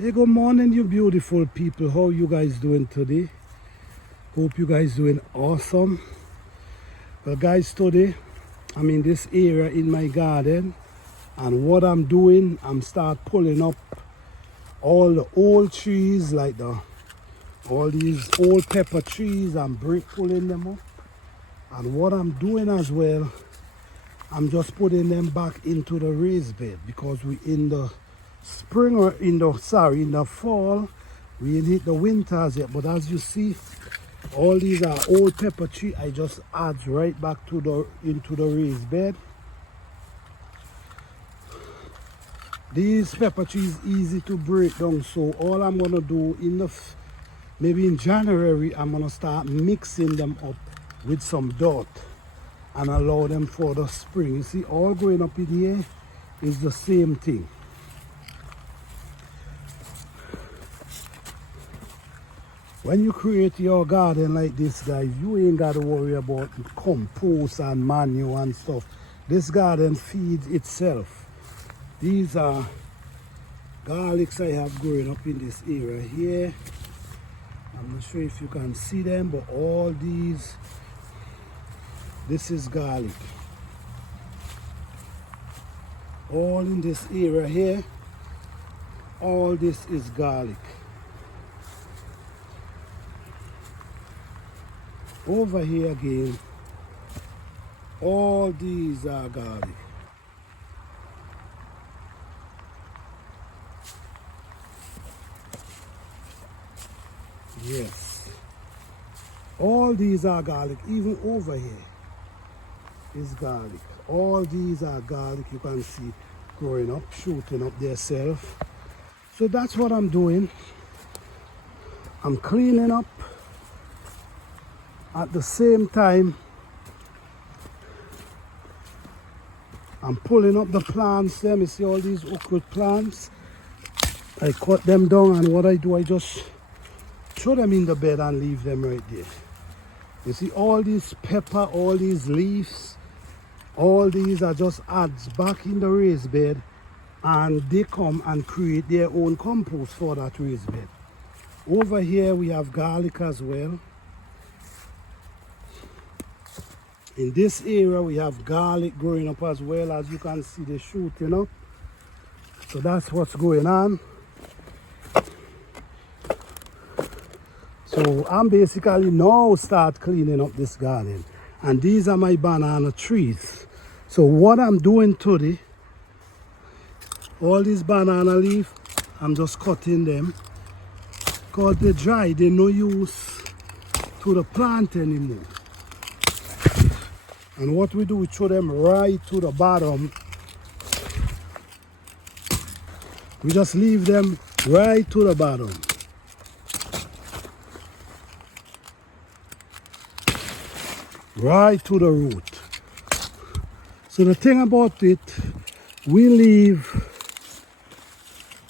Hey, good morning, you beautiful people. How you guys doing today? Hope you guys doing awesome. Well, guys, today I'm in this area in my garden, and what I'm doing, I'm start pulling up all the old trees, like all these old pepper trees. I'm pulling them up, and what I'm doing as well, I'm just putting them back into the raised bed because we in the spring, or in the fall. We ain't hit the winters yet, but as you see, all these are old pepper tree. I just add right back to into the raised bed. These pepper trees easy to break down, so all I'm gonna do maybe in January, I'm gonna start mixing them up with some dirt and allow them for the spring. You see, all going up in here is the same thing. When you create your garden like this, guys, you ain't got to worry about compost and manure and stuff. This garden feeds itself. These are garlics I have growing up in this area here. I'm not sure if you can see them, but all these, this is garlic. All in this area here, all this is garlic. Over here again, all these are garlic. Yes, all these are garlic. Even over here is garlic. All these are garlic. You can see growing up, shooting up themselves. So that's what I'm doing. I'm cleaning up. At the same time, I'm pulling up the plants there. You see all these okra plants? I cut them down, and what I do, I just throw them in the bed and leave them right there. You see all these pepper, all these leaves, all these are just adds back in the raised bed, and they come and create their own compost for that raised bed. Over here we have garlic as well. In this area, we have garlic growing up as well. As you can see, they're shooting up. So that's what's going on. So I'm basically now start cleaning up this garden. And these are my banana trees. So what I'm doing today, all these banana leaves, I'm just cutting them. Because they're dry, they're no use to the plant anymore. And what we do, we throw them right to the bottom. We just leave them right to the bottom. Right to the root. So the thing about it, we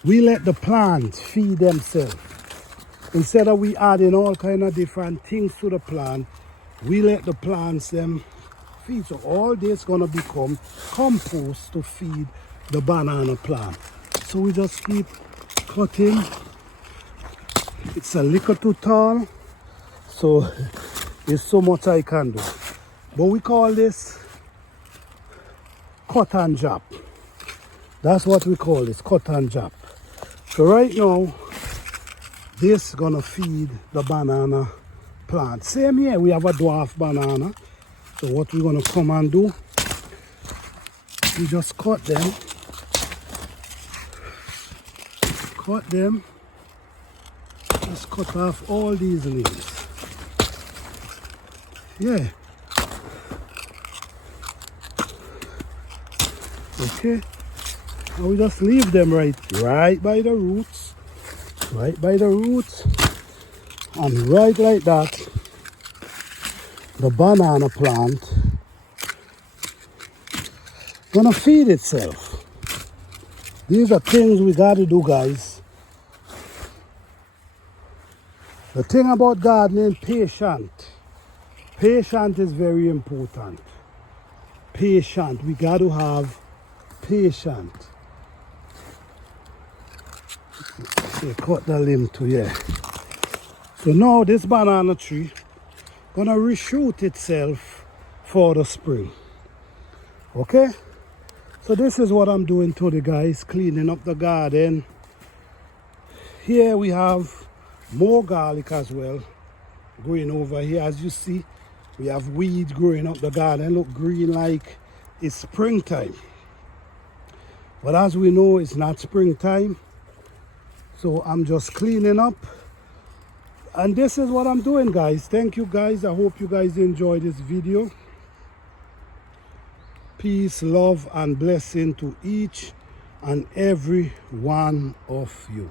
let the plants feed themselves. Instead of we adding all kind of different things to the plant, we let the plants them feed. So all this gonna become compost to feed the banana plant. So we just keep cutting. It's a little too tall, so there's so much I can do. But we call this cut and drop. That's what we call this, cut and drop. So right now, this gonna feed the banana plant. Same here, we have a dwarf banana. So what we're gonna come and do, we just cut them, just cut off all these leaves. Yeah. Okay. And we just leave them right by the roots, and right like that. The banana plant gonna feed itself. These are things we gotta do, guys. The thing about gardening, patient. Patient is very important. Patient, we gotta have patience. You cut the limb too, yeah. So now this banana tree gonna reshoot itself for the spring. Okay? So this is what I'm doing today, guys, cleaning up the garden. Here we have more garlic as well growing over here. As you see, we have weeds growing up the garden. Look green like it's springtime. But as we know, it's not springtime. So I'm just cleaning up. And this is what I'm doing, guys. Thank you, guys. I hope you guys enjoyed this video. Peace, love, and blessing to each and every one of you.